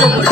ஏண்டா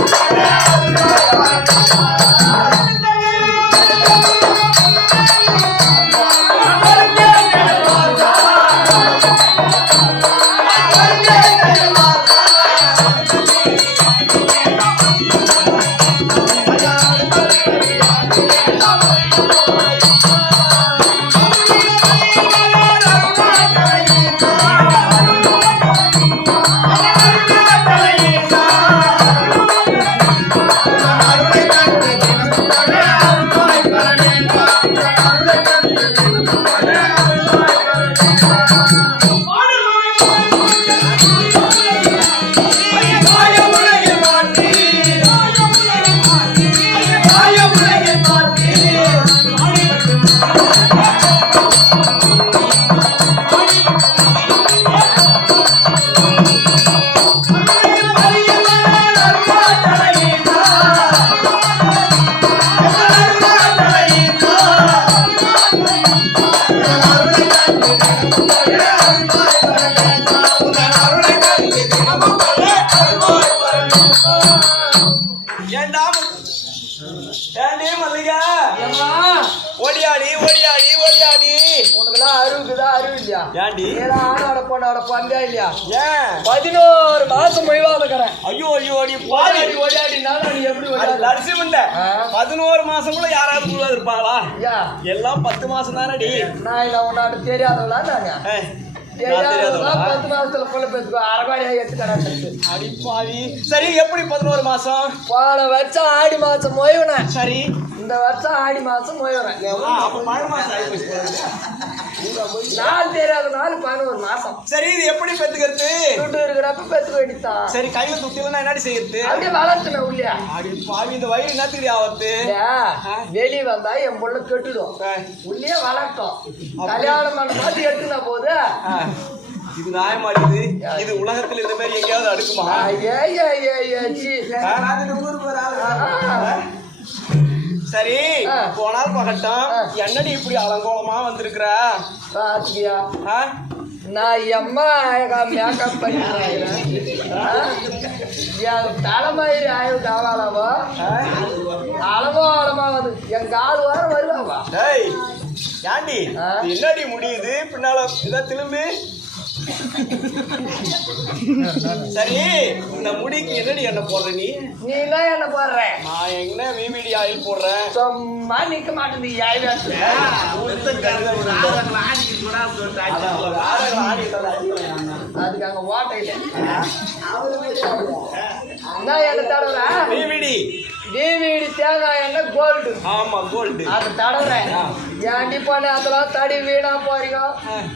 ஏண்டி மல்லிகா. ஓடியாடி ஓடியாடி ஓடியாடி உனக்கெல்லாம் அறிவுக்குதா அறிவு இல்லையா ஏண்டி ஏதோ ஆணோட பொண்ணோட பந்தா இல்லையா? ஏன்? பதினோரு மாசம் மொய்வாதுக்கிறேன். ஐயோ ஐயோ நீ பாடி ஓடியாடி ஓடியாடினாலும் நீ எப்படி லட்சி முண்டை. ஆ. பதினோரு மாசம் கூட யாராவது கூட இருப்பாங்களா? ஐயா எல்லாம் பத்து மாசம் தானடி. நான் இல்லை உன்னாடு தெரியாதவளா நாங்க பத்து மாசத்துல புள்ள பெற்றுக்கோ அரவாடியா எடுத்துக்கிறாங்க அடி பாவி. சரி எப்படி பதினோரு மாசம்? போன வருஷம் ஆடி மாசம் மொய்வுனேன் சரி. இந்த வருஷம் ஆடி மாசம் மொய்வுனேன் ஆ, நாள் தெரியாத நாள் பதினோரு மாசம். சரி இது எப்படி பெத்துக்கிறது? துட்டு இருக்கிறப்ப பெற்றுக்க வேண்டியதான் சரி கையில துட்டிலாம் என்னடி செய்யறது? அப்படியே வளர்த்துன உள்ளியா? அடி பாவி இந்த வயிறு என்னத்துக்கு ஆவத்து வெளியே வந்தா என் பொண்ணு கெட்டுடும். உள்ளே வளர்த்தோம். கல்யாணம் பண்ண மாதிரி எடுத்துனா போது இது நியாயமாடிது இது? உலகத்துல இந்த மாதிரி எங்கேயாவது அடுக்குமா? ஐயா, ஐயா, ஐயா, ஐயா, சீ. ஆ, சரி ஆ. போனால் பகட்டும். என்னடி இப்படி அலங்கோலமா வந்திருக்கிற? பாத்தியா? நான் எம்மா அழகா மேக்கப் பண்ணிக்கிறேன். தலைமயிறு ஆய்வு காவாலாவோ? அளவோ அளமா வந்து என் கால் வாரம் வருவாவா ஏண்டி? என்னடி முடியுது? பின்னால இதை திரும்பி. சரி இந்த முடிக்கு என்னடி என்ன போடுற நீ? நீ தான் என்ன போடுற. நான் என்ன விபிடி ஆயில் போடுறேன். சும்மா நிக்க மாட்டேங்குது ஆய்வாட்டு அதுக்கு அங்க ஓட்டையில. என்ன என்ன தடவை விபிடி டிவிடி தேங்காய் எண்ணெய் கோல்டு. ஆமா கோல்டு. அது தடவுறேன். ஏன்டி பண்ண அதெல்லாம் தடி வீணா போறீங்க?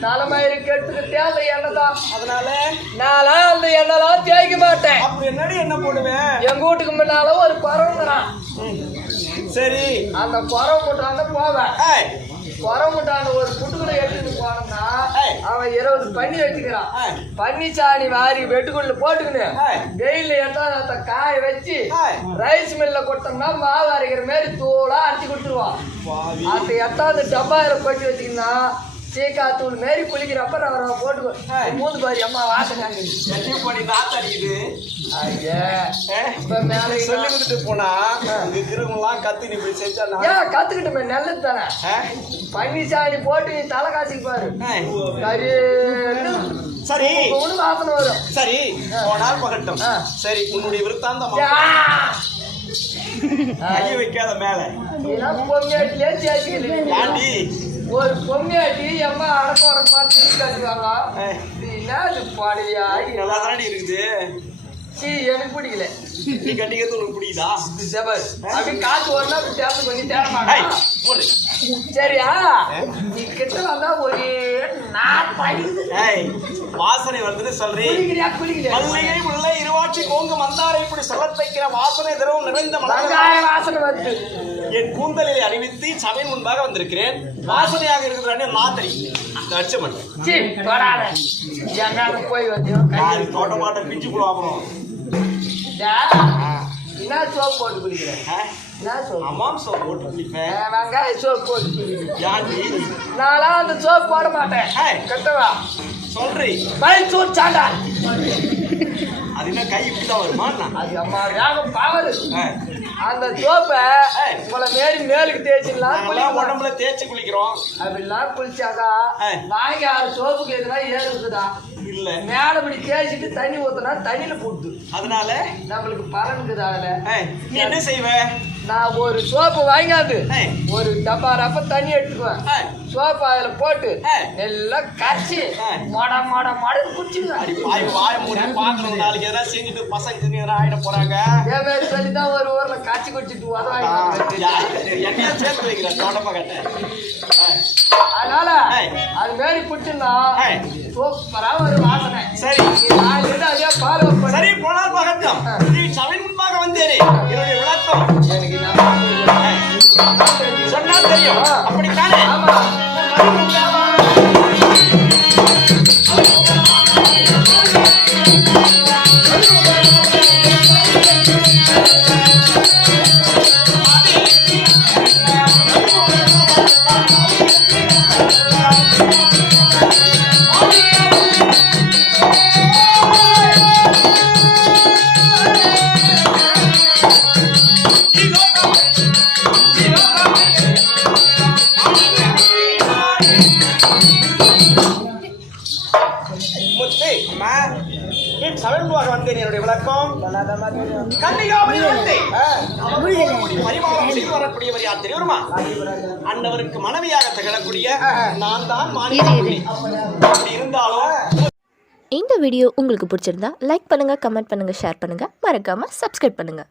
தலைமயிறு கெட்டுக்கு தேவை எண்ணெய் தான். அதனால? நான்லாம் அந்த எண்ணெய்லாம் தேய்க்க மாட்டேன். அப்ப என்னடி என்ன போடுவேன் எங்க வீட்டுக்கு முன்னால ஒரு குறவுங்கிறான் சரி. அந்த குறவு முட்டாண்ட போவேன். ஏய். குறவு முட்டாண்ட ஒரு புட்டுக்குள்ள எடுத்துட்டு போனோம்னா. அவன் இருபது பண்ணி வச்சுக்கிறான் ஏய். பன்னி சாணி வாரி வெட்டுக்குள்ள போட்டுக்கின்னு ஏய். வெயில்ல எட்டாத காய வச்சு. ரைஸ் மில்ல கொடுத்தோம்னா மாவு அரைக்கிற மாதிரி தூளா அரைச்சி கொடுத்துருவான் அந்த எட்டாவது டப்பாயில கொட்டி வச்சுக்கின்னா சீக்கா தூள் மாரி குளிக்கிறப்ப நான் அவரை போட்டு ஏய். மூந்து பாரு அம்மா வாசனாங்க எட்டி போடி நாத்தடிக்குது ஐயா. ஏ? இப்ப மேல சொல்லி கொடுத்துட்டு போனா இங்க இருக்கிறவங்கலாம் கத்து நீ போய் செஞ்சா நான் ஏன் கத்துக்கிட்டுமே நல்லது தானே? சாணி போட்டு நீ தலை காய்ச்சிக்கு பாரு. கரு சரி. ஒண்ணு வாசனை வரும். சரி. போனால் பகட்டும். ஆ. சரி உன்னுடைய விருத்தாந்தம்! கையை வைக்காத மேல. பொம்மையாட்டிலே ஏண்டி? ஒரு பொம்மையாட்டி எம்மா அடப்போற பார்த்து கட்டுவாங்க ஏய், இது என்ன இது பாடலையா நல்லா தானடி இருக்குது. சீ எனக்கு பிடிக்கல. நீ கட்டிக்கிறது உனக்கு பிடிக்குதா? அப்படி காசு வரணும் அப்படி தேர்ந்து பண்ணி தேட மாட்டேன். சரியா? நீ கிட்ட வந்தா ஒரே வாசனை வருதுன்னு சொல்றேன் மல்லிகை முல்லை இருவாட்சி கோங்கு மந்தாரை இப்படி செல்லத்தைக்கிற வாசனை திரவம் நிறைந்த வாசனை வருது. என் கூந்தலில் அணிவித்து சபை முன்பாக வந்திருக்கிறேன். வாசனையாக இருக்கிற நான் தெரியும் அடிச்ச மாட்டேன் சீ தொடாத எங்காவது போய் வந்தியோ அது தோட்ட மாட்ட பிஞ்சு போடும் அப்புறம். என்ன சோப் போட்டு குளிக்கிறேன் அம்மாம் சோப் போட்டு குளிப்பேன். வெங்காய சோப் போட்டு குளிக்கிறேன் நான்லாம் அந்த சோப் போட மாட்டேன். கட்டவா? சொல்றி. மைசூர் சாண்டா. அது என்ன கை இப்படிதான் வருமா என்ன? அது அம்மா வேகம் பவர். அந்த சோப்பை. உங்களை மேரி மேலுக்கு தேய்ச்சிடலாம் உடம்புல தேய்ச்சி குளிக்கிறோம் அப்படிலாம் குளிச்சாக்கா. நாய்க்கு ஆறு சோப்புக்கு எதுனா ஏறு இருக்குதா இல்ல. மேல இப்படி தேய்ச்சிட்டு தண்ணி ஊத்துனா தண்ணியில போடுது அதனால? நம்மளுக்கு பலன் இருக்குது அதுல நீ என்ன செய்வ? நான் ஒரு சோப்பு வாங்காது. ஒரு டப்பா ரப்ப தண்ணி எடுத்துக்குவேன். சோப்பு அதுல போட்டு. எல்லாம் கரைச்சி. மொட மொட மொட அடி குடிச்சுக்குவேன். வாய் வாய மூடி பாக்கணும் நாளைக்கு எதாவது செஞ்சுட்டு பசங்க எதாவது ஆயிட போறாங்க? மாதிரி சொல்லி தான் ஒரு ஊர்ல காய்ச்சி குடிச்சிட்டு என்னையா சேர்த்து வைக்கிறேன் தோட்டப்பா கட்ட. அதனால. அது மாதிரி ஏய். சூப்பரா ஒரு சரி நாலு இருந்து அதே ஃபாலோ பண்ணி சரி போனால் பகட்டம் நீ சபை முன்பாக வந்தேனே. என்னுடைய விளக்கம். எனக்கு நல்லா ஏய், சொன்னால் தெரியும். அப்படித்தானே? ஆமா முத்து அம்மா. நீ சபை முன்பாக வந்தேன் என்னுடைய விளக்கம். கன்னிகாபதி வந்து பரிமாணம் செய்து வரக்கூடியவர் யார் தெரியுமா? அன்னவருக்கு மனைவியாக திகழக்கூடிய நான் தான் மாநில அப்படி இருந்தாலும் இந்த வீடியோ உங்களுக்கு பிடிச்சிருந்தா லைக் பண்ணுங்கள் கமெண்ட் பண்ணுங்கள் ஷேர் பண்ணுங்கள் மறக்காமல் சப்ஸ்கிரைப் பண்ணுங்கள்